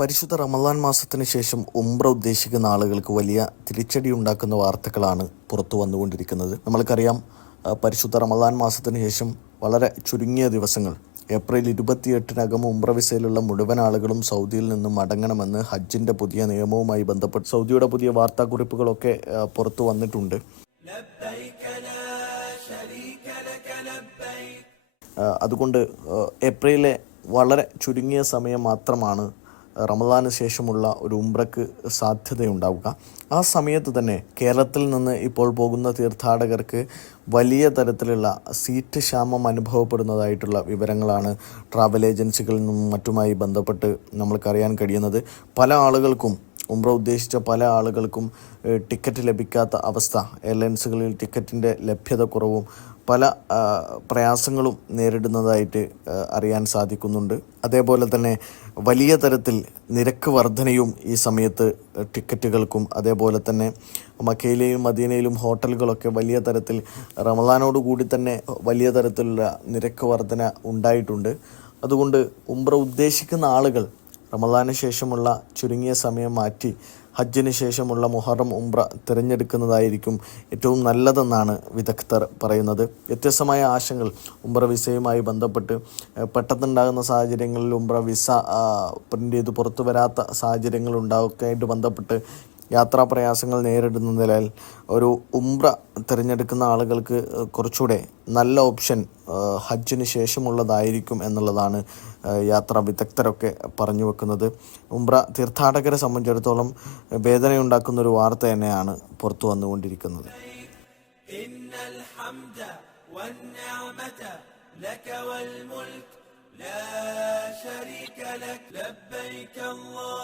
പരിശുദ്ധ റമദാൻ മാസത്തിന് ശേഷം ഉംറ ഉദ്ദേശിക്കുന്ന ആളുകൾക്ക് വലിയ തിരിച്ചടി ഉണ്ടാക്കുന്ന വാർത്തകളാണ് പുറത്തു വന്നുകൊണ്ടിരിക്കുന്നത്. നമ്മൾക്കറിയാം, പരിശുദ്ധ റമദാൻ മാസത്തിന് ശേഷം വളരെ ചുരുങ്ങിയ ദിവസങ്ങൾ, ഏപ്രിൽ 28-നകം ഉംറ വിസയിലുള്ള മുഴുവൻ ആളുകളും സൗദിയിൽ നിന്നും മടങ്ങണമെന്ന് ഹജ്ജിൻ്റെ പുതിയ നിയമവുമായി ബന്ധപ്പെട്ട് സൗദിയുടെ പുതിയ വാർത്താക്കുറിപ്പുകളൊക്കെ പുറത്തു വന്നിട്ടുണ്ട്. അതുകൊണ്ട് ഏപ്രിലിലെ വളരെ ചുരുങ്ങിയ സമയം മാത്രമാണ് റമദാന് ശേഷമുള്ള ഒരു ഉംറയ്ക്ക് സാധ്യതയുണ്ടാവുക. ആ സമയത്ത് തന്നെ കേരളത്തിൽ നിന്ന് ഇപ്പോൾ പോകുന്ന തീർത്ഥാടകർക്ക് വലിയ തരത്തിലുള്ള സീറ്റ് ക്ഷാമം അനുഭവപ്പെടുന്നതായിട്ടുള്ള വിവരങ്ങളാണ് ട്രാവൽ ഏജൻസികളിൽ നിന്നും മറ്റുമായി ബന്ധപ്പെട്ട് നമ്മൾക്കറിയാൻ കഴിയുന്നത്. പല ആളുകൾക്കും ഉംറ ഉദ്ദേശിച്ച പല ആളുകൾക്കും ടിക്കറ്റ് ലഭിക്കാത്ത അവസ്ഥ, എയർലൈൻസുകളിൽ ടിക്കറ്റിൻ്റെ ലഭ്യത കുറവും പല പ്രയാസങ്ങളും നേരിടുന്നതായിട്ട് അറിയാൻ സാധിക്കുന്നുണ്ട്. അതേപോലെ തന്നെ വലിയ തരത്തിൽ നിരക്ക് വർധനയും ഈ സമയത്ത് ടിക്കറ്റുകൾക്കും, അതേപോലെ തന്നെ മക്കയിലെയും മദീനയിലും ഹോട്ടലുകളൊക്കെ വലിയ തരത്തിൽ റമദാനോടുകൂടി തന്നെ വലിയ തരത്തിലുള്ള നിരക്ക് വർധന ഉണ്ടായിട്ടുണ്ട്. അതുകൊണ്ട് ഉംറ ഉദ്ദേശിക്കുന്ന ആളുകൾ റമദാന് ശേഷമുള്ള ചുരുങ്ങിയ സമയം മാറ്റി ഹജ്ജിന് ശേഷമുള്ള മുഹറം ഉംറ തിരഞ്ഞെടുക്കുന്നതായിരിക്കും ഏറ്റവും നല്ലതെന്നാണ് വിദഗ്ധർ പറയുന്നത്. വ്യത്യസ്തമായ ആശങ്കകൾ ഉംറ വിസയുമായി ബന്ധപ്പെട്ട് പെട്ടെന്നുണ്ടാകുന്ന സാഹചര്യങ്ങളിൽ ഉംറ വിസ പ്രിൻ്റ് ചെയ്ത് പുറത്തു വരാത്ത സാഹചര്യങ്ങൾ ഉണ്ടാവുകയായിട്ട് ബന്ധപ്പെട്ട് യാത്രാ പ്രയാസങ്ങൾ നേരിടുന്നതിനാൽ ഒരു ഉംറ തിരഞ്ഞെടുക്കുന്ന ആളുകൾക്ക് കുറച്ചുകൂടെ നല്ല ഓപ്ഷൻ ഹജ്ജിന് ശേഷമുള്ളതായിരിക്കും എന്നുള്ളതാണ് യാത്രാ വിദഗ്ധരൊക്കെ പറഞ്ഞു വെക്കുന്നത്. ഉംറ തീർത്ഥാടകരെ സംബന്ധിച്ചിടത്തോളം വേദനയുണ്ടാക്കുന്നൊരു വാർത്ത തന്നെയാണ് പുറത്തു വന്നുകൊണ്ടിരിക്കുന്നത്. لك والملك لا شريك لك لبيك الله